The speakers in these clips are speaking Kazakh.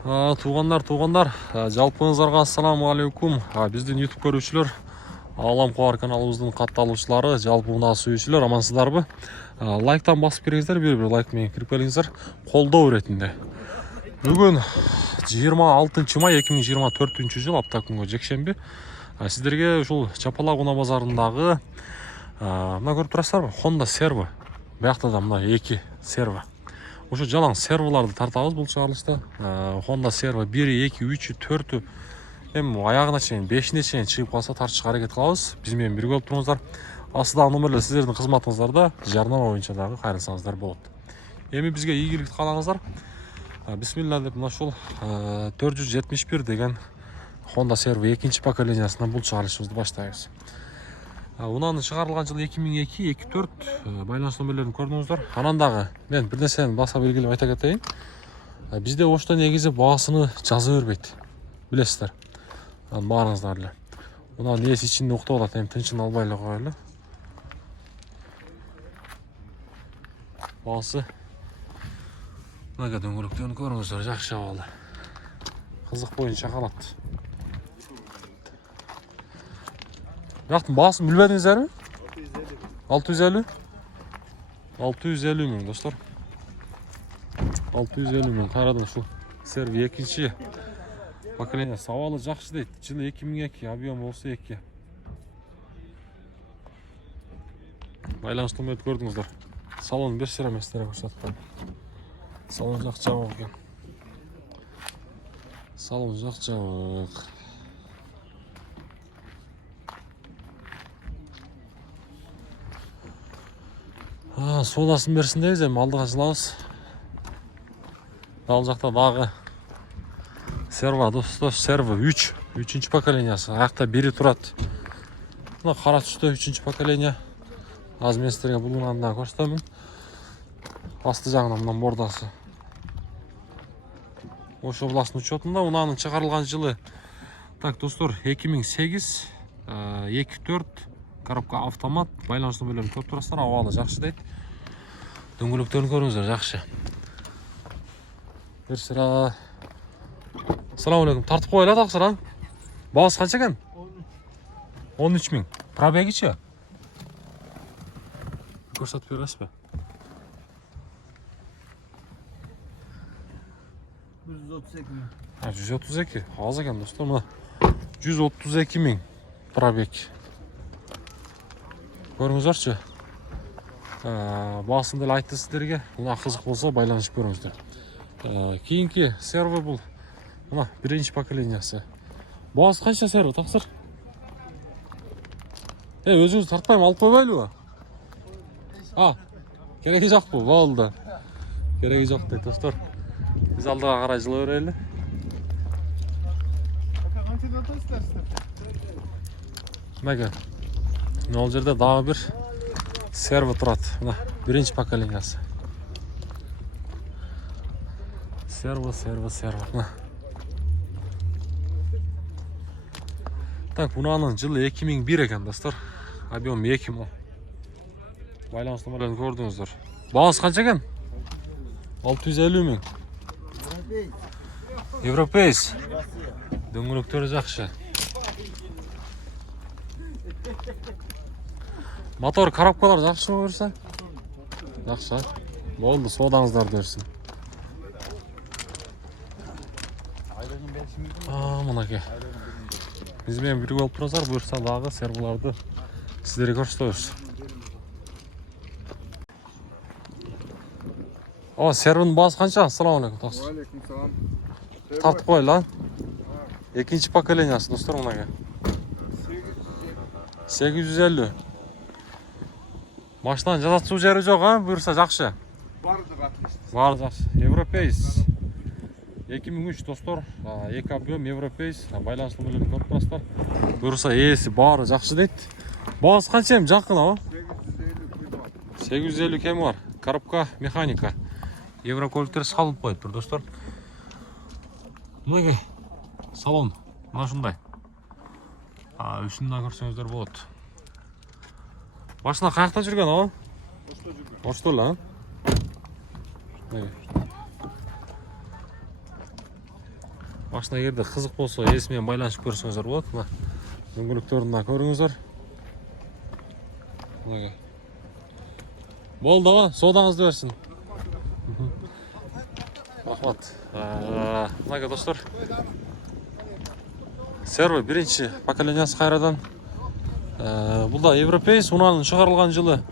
Туғандар, жалпыңыздарга ассаламу алейкум. Биздин YouTube көрүүчүлөр, Алам Куар каналыбыздын катталуучулары, жалпы мына сүйүүчүлөр, амансыздарбы? Лайктан басып киріңиздер, бир лайк менен кирип келиңиздер, колдоо иретинде. Бүгүн 26 май 2024 жыл, апта күнгө жекшемби. Сиздерге ушул Чапалак унаа базарындагы мына көрүп турасыздарбы? Honda Servo. Биякта да мына 2 Servo. Ошо жалаң серволарды тартабыз бул чыгарылышта. Honda Servo 1, 2, 3, 4 эми аягына чейин 5-не чейин чыгып калса тартышка аракет кылабыз. Биз менен бирге болуп туруңуздар. Астыдагы номерлер сиздердин кызматыңыздарда, жарнама боюнча дагы кайрылсаңыздар болот. Эми бизге ийгиликти каалаңыздар. Бисмилла деп мына ушул 471 деген Honda Servo 2-нчи поколениясынан бул чыгарылышыбызды баштайбыз. Унаанын чыгарылган жылы 2002, 2004 байланыш номерлерин көрдүңүздөр. Анан дагы мен бир нерсени баса белгилеп айта кетейин. Бизде ошто негизи баасыны жаза бербейт. Билесиздер. Баарыңыздар эле. Унаанын ээси ичинде уктап атат, эми тынчын албай эле коелу. Баасы мына дөңгөлөктөрүн көрүңүздөр, жакшы абалы. Кызык боюнча калат. Бияктын баасын билбедиңиздерби? 650. 650 миң достор. 650 миң кайрадан ушул Servo 2-нчи поколение абалы жакшы дейт. Жылы 2002, объем болсо 2. Байланыш номерди көрдүңүздөр. Салон бир сыра эместерге көрсөтүп коём. Салон жак жабык экен. Салон жак жабык. Содасын берсин дейбиз, эми алдыга жылабыз. Дал жакта дагы Servo достор, Servo 3, 3-нчи поколениясы. Аякта бири турат. Мына кара түстө 3-нчи поколения. Азыр мен сиздерге бул унааны да көрсөтөмүн. Асты жагынан мына мордасы. Ошо областын учетунда унаанын чыгарылган жылы. Так, достор, 2008, 2.4 коробка автомат, байланыш номерлерин көрүп турасыздар, абалы жакшы дейт. Дөңгөлөктөрүн көрүңүздөр, жакшы. Бир сыра. Ассаламу алейкум. Тартып коелу таксыр, Баасы канча экен? 13 миң. Пробегичи? Көрсөтүп бересизби? 132 миң. 132. Аз экен, достор, мына 132 миң пробег. Көрүңүздөрчү. Баасын деле айтты сиздерге. Мына кызык болсо байланышып көрүңүздөр. Кийинки Servo бул мына 1-нчи поколениясы. Баасы канча Servo таксыр? Өзүңүз тартпайм, алып койбойлубу? Кереги жокпу? Болду. Кереги жок дейт, достор. Биз алдыга карай жыла берели. Мына ал жерде дагы бир Servo турат. Мына 1-нчи поколениясы. Servo. Так, унаанын жылы 2001 экен, достор. Объем 2 миң. Байланыш номерлерин көрдүңүздөр. Баасы канча экен? 650 миң. Европейс. Дөңгөлөктөрү жакшы. Мотор, коробкалар жакшымы берсе? Жакшы. Болду, содаңыздарды берсин. Мынакей. Биз менен бирге болуп турасыздар, буюрса дагы серволарды сиздерге көрсөтөбүз. Servo'нун баасы канча? Ассаламу алейкум. Алейкум салам. Тартып коелу, 2-нчи поколениясы, достор, мынакей. 850. Машинанын жазатчуу жери жок, буюрса жакшы. Баары жакшы. Европейс. 2003, достор. 2 объем Европейс. Байланыш номерлерин көрүп турасыздар. Буюрса ээси баары жакшы дейт. Баасы канча эми жакын, 850 кеми бар. Коробка механика. Еврокөлүктөр салып коюптур, достор. Мынакей салон. Мына ушундай. Үчүн да көрсөңүздөр болот. Машина каякта жүргөн, Ошто эле, Машина егерде қызық болса, есімен байланышып көрсеңіздер болады. Мына дөңгелектерін көріңіздер. Болды ғой, содаңызды берсін. Рахмат. Мына достар. Серві бірінші поколениясы қайрадан. Бұл да европейс, ұнаның шығарылған жылы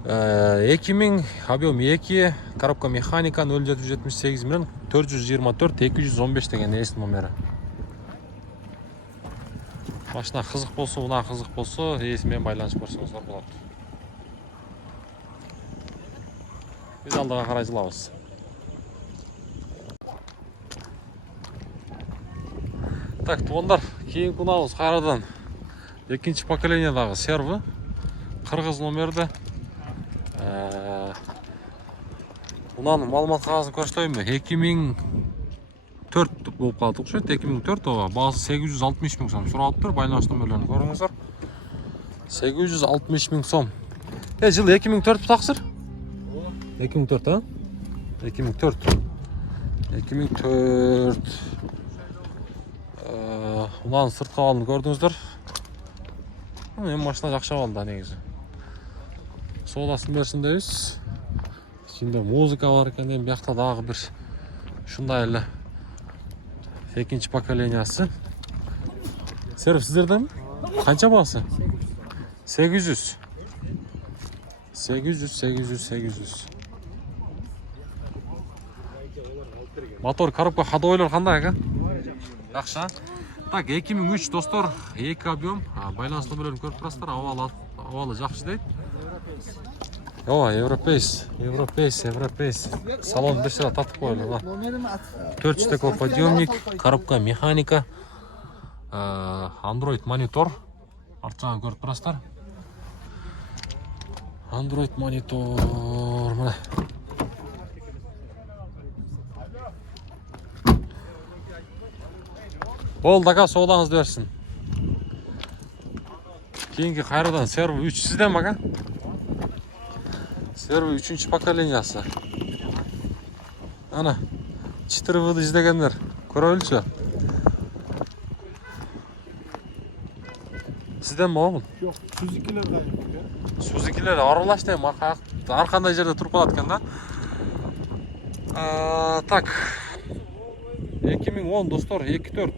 2000, объем 2, коробка механика 0778 мен 424 215 деген есін номері. Машина қызық болса, ұна қызық болса, есімен байланышып көрсеңіздер болады. Біз алдыға қарай жылабыз. Так, туғандар, кейін ұнауыз қайрадан екінші поколениядағы серві, қырғыз номерді. Ұнаның малымат қағазын көрсетейін бе? 2004 болып қалдық шөйт, 2004 оға. Бағасы 860 мың сом. Сұралып тұр, байланыс номерлерін көріңіздер. 860 мың сом. Жылы 2004 тақсыр? 2004, а? 2004. 2004. Ұнаның сырт қағалын көрдіңіздер. Мен машина жақша қалды негізі. Содасын берсін дейіз. Şimdi muzika var ekan, bu yoqda дағы bir shunday эле ikkinchi pokoleniyasi. Serv sizlardami? Qancha bahsi? 800. 800. Motor, коробка, ходовойлар qanday aka? Yaxshi. Так, 2003 dostlar, 2 объем, байланыс номерлерін көріп тұрасыздар, авалы жақсы дейді. Европейс. Салон бір сыра татып қойылды. 4 стекло подъемник, коробка механика, Android монитор. Артынан көріп тұрасыздар. Android монитор. Міне. Болды ака, содаңызды берсін. Кейінгі қайрадан серві 3 сізден ака? Серві 3-ші поколениясы. Ана, 4 вылы іздегендер. Көре өлші. Сізден ма оғыл? Жоқ, Сузикилер қайын. Сузикилер аралаш дейм, арқандай жерде тұрып қалатқан да. Так, 2010 достар, 2-4.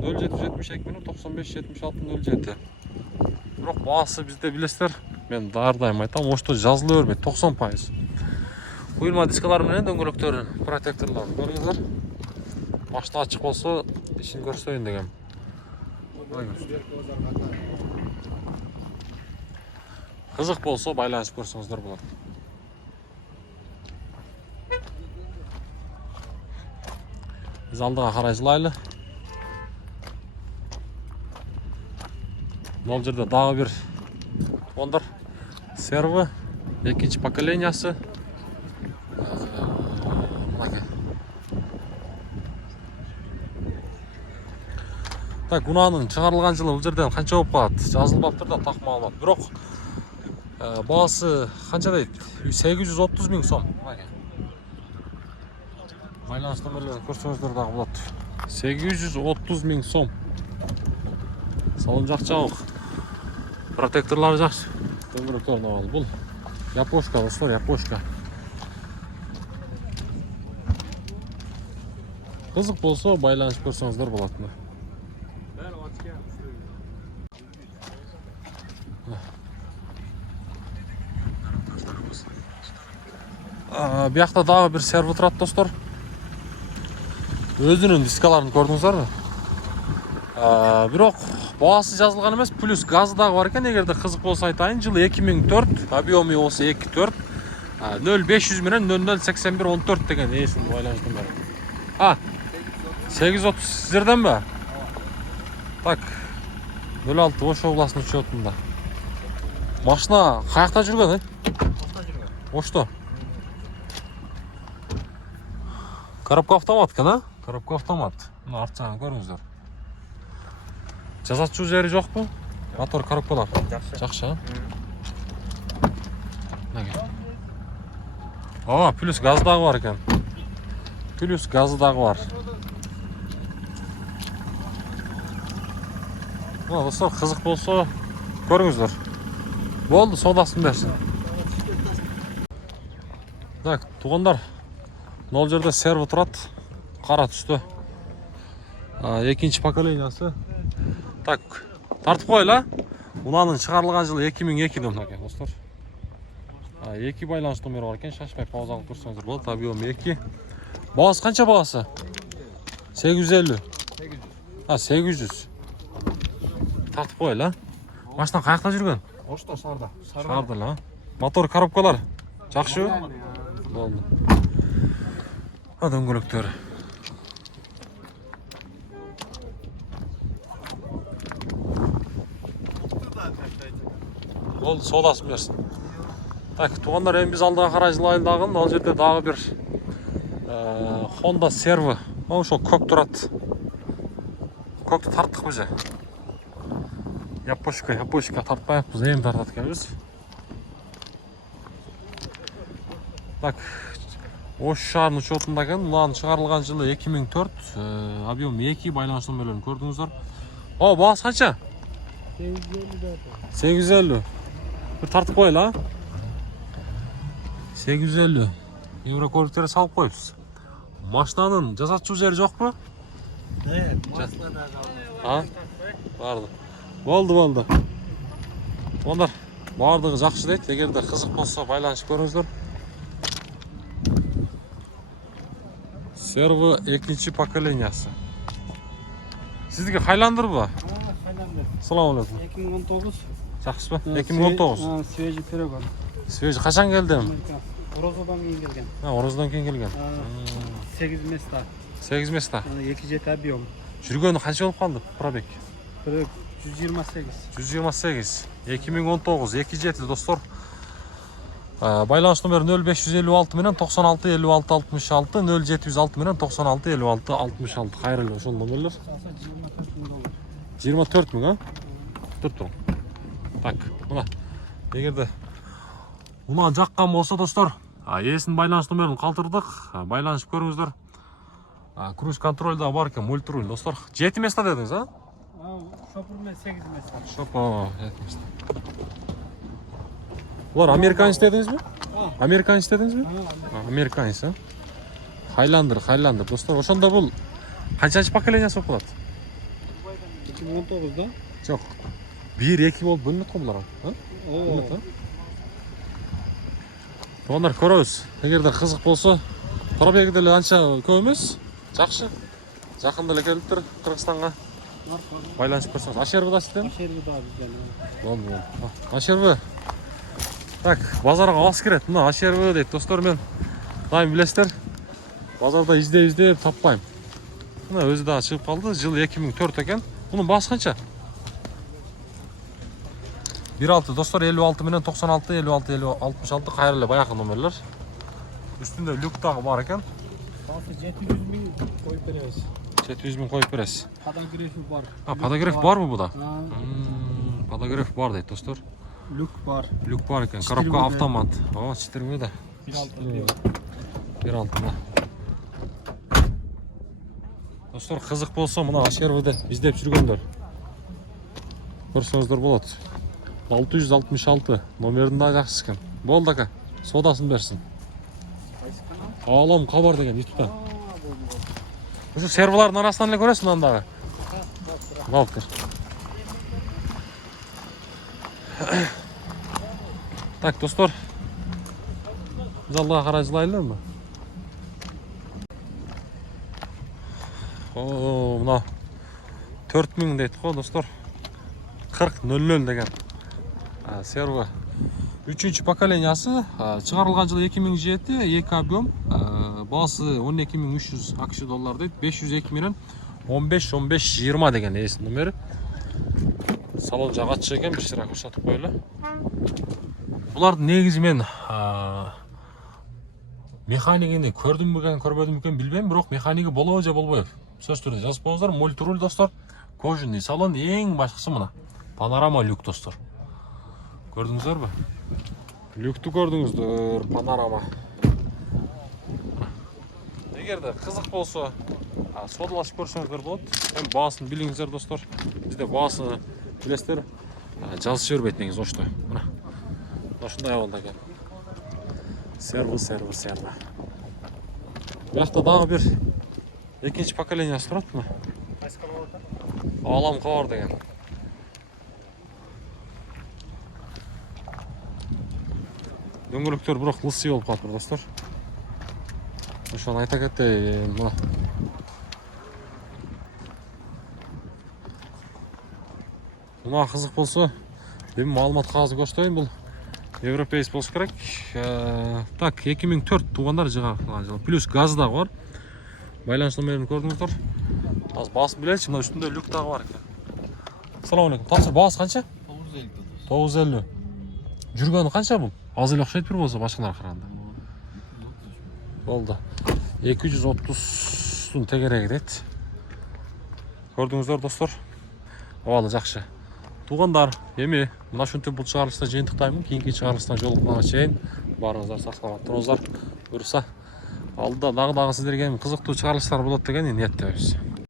0772 минут 95-76-07. Бірақ бағасы бізде білесіздер. Мен дардайым айтам, ошто жазылы өрмейді, 90%. Құйылма дискалар менен дөңгелектерін, протекторларын көріңіздер. Машина ашық болса, ішін көрсетейін деген. Қызық болса, байланысып көрсеңіздер болады. Біз алдыға қарай жылайлы. Бұл жерде дағы бір ондар серві, екінші поколениясы. Так, ұнаның шығарылған жылы бұл жерден қанша болып қалады? Жазылып тұр да тақ мағлұмат. Бірақ бағасы қанша дейді? 830 мың сом. Байланыс номерлерін көрсеңіздер дағы болады. 830 мың сом. Салон жақсы жауық. Протекторлары жақсы. Дөңгелектерін алды. Бұл япошка, достар, япошка. Қызық болса, байланыс көрсеңіздер болады. Бұяқта дағы бір серві тұрады, достар. Өзінің дискаларын көрдіңіздер ме? Бірақ бағасы жазылған емес, плюс газы дағы бар екен. Егерде қызық болса айтайын, жылы 2004, объемы осы 2.4, 0500 менен 008114 деген есін байланыстым бәрі. 830 сіздерден бе? Так, 06 Ош обласының учетында. Машина қаяқта жүрген, Ошто? Коробка автомат екен, Коробка автомат. Артынан көріңіздер. Жазатшы жері жоқ па? Мотор коробкалар. Жақшы. Плюс газы дағы бар екен. Плюс газы дағы бар. Мына достор, қызық болса көріңіздер. Болды, содасын берсін. Так, туғандар. Нол жерде серві тұрады. Қара түсті. Екінші поколениясы. Так, тартып қойла. Мұнаның шығарылған жылы 2002 дем екен, достар. 2 байланыс номері бар екен, шашпай пауза алып көрсеңіздер болады. Объем 2. Бағасы қанша бағасы? 850. 800. Тартып қойла. Машина қаяқта жүрген? Ошта шарда. Шарды, мотор коробкалар. Жақшы? Болды. Дөңгелектер. Болды, содасын берсін. Так, туғандар, ең біз алдыға қарай жылайындағын, ол жерде дағы бір Honda серві. Ол көк тұрады. Көкті тарттық біз. Япошка тартпайық, біз ең тартады кәбіз. Так, осы шарын учетында екен, мұнан шығарылған жылы 2004, объем 2 байланыс номерлерін көрдіңіздер. О, бағасы қанша? 850. Bir tartып қойла. 850. Еврокөліктері салып қойыпсыз. Машинаның жасатшы жері жоқ па? Маслада қалды. Барды. Болды. Ондар бардығы жақсы дейді. Егер де қызық болса байланыс көріңіздер. Серві екінші поколениясы. Сіздікі Хайландер ба? Хайландер. Салам алейкум. 2019. Жақсы ба? 2019. Свежий перегон. Свежий қашан келдім? Орозодан кейін келген. Ороздан кейін келген. 8 места. 8 места. 2 жет объем. Жүргені қанша болып қалды пробег? 128. 128. 2019. 2 жеті достар. Байланыс номері 0556 менен 96 56 66, 0706 менен 96 56 66. Қайырлы ошол номерлер. 24 мың, Күтіп тұрың. Так, мына. Егерде мына жаққан болса достар, есін байланыс номерін қалтырдық. Байланыс көріңіздер. Круиз контрольда бар екен, мультируль достар. 7 места дедіңіз, а? Шопырмен 8 места. Шопа, 7 места. Бұлар американец дедіңіз бе? Американец дедіңіз бе? Американец, а? Хайландер достар. Ошонда бұл қаншаншы поколениясы болып қалады? 2019-да? Жоқ. 1-2 болып бөлінеді қой бұлар. Бөлінеді, а? Ондар көріңіз. Егерде қызық болса, пробегі де анша көп емес. Жақсы. Жақында келіп тұр Қырғызстанға. Байланысып көрсеңіз. Ашербі да сізден? Ашербі да бізден. Болды. Ашербі. Так, базарға алыс кереді. Мына Ашербі дейді достар, мен дайым білесіздер. Базарда іздеп таппаймын. Мына өзі да шығып қалды. Жыл 2004 екен. Бұның басы қанша? 1.6 достар, 56 менен 96 56 66 қайырлы баяқы номерлер. Үстінде люктағы бар екен. Басы 700 мың қойып бересіз. 700 мың қойып бересіз. Подогрефі бар. Подогреф бар мı бұда? Подогреф бар дейді достар. Люк бар. Люк бар екен. Коробка автомат. О, читерме да. 1.6 да. Достар, қызық болса, мына Ашербіде іздеп жүргендер. Көрсеңіздер болады. 666 номерінде жақсы екен. Болды ака, содасын берсін. Алам хабар деген ютубтан. Осы серверлардың арасынан эле көресің мынандағы. Алып кір. Так, достар. Біз алдыға қарай жылайлар ма? Мына 4000 дейді қой, достар. 4000 деген. Серві 3-ші поколениясы, шығарылған жылы 2007, 2 объем, басы 12300 ақш доллар дейді, 502 менен 15-15-20 деген есін номері. Салон жағы açıq екен, бір шырақ көрсетіп қойлы. Бұлардың негізі мен механикini көрдім бөкен, көрбедім бөкен білбеймін, бірақ механики болуы же болбой. Сөз түрде жазып қойыңыздар, мультируль достар, кожаный салон, ең башқысы мына. Панорама люк достар. Көрдіңіздер бе? Люкті көрдіңіздер, панорама. Егерде қызық болса, содалашып көрсеңіздер болады. Басын біліңіздер достар. Бізде басы Білесіздер, жазыша бербейді негізі оштой. Мына ошындай абалда екен. Серві. Бұяқта дағы бір екінші поколениясы тұрады мына. Қайсы қалап отыр? Алам қауар деген. Дөңгелектер бірақ лысый болып қалып тұр, достар. Ошаны айта кетейін, мына. Мына қызық болса, мен маалымат қағазды көрсетейін, бұл европейс болса керек. Так, 2004 туғандар жыға жылы. Плюс газы дағы бар. Байланыс номерін көрдіңіздер. Az басып білейінші, мына үстінде люк дағы бар екен. Ассаламу алейкум. Тапсыр бағасы қанша? 950. Жүргені қанша бұл? Аз елі ұқсайды бір болса башқалар қарағанда. Болды. 230-тың тегерегі деді. Көрдіңіздер, достар. Овалы жақшы. Туғандар, еме, мына шүнте бұл шығарылысына жиынтықтаймын. Кейінгі шығарылысына жолықпаңа шейін. Барыңыздар, сақламат тұрыңыздар. Бұрыса, алдыда дағы сіздерге қызықты шығарылыстар болады деген ниеттеміз.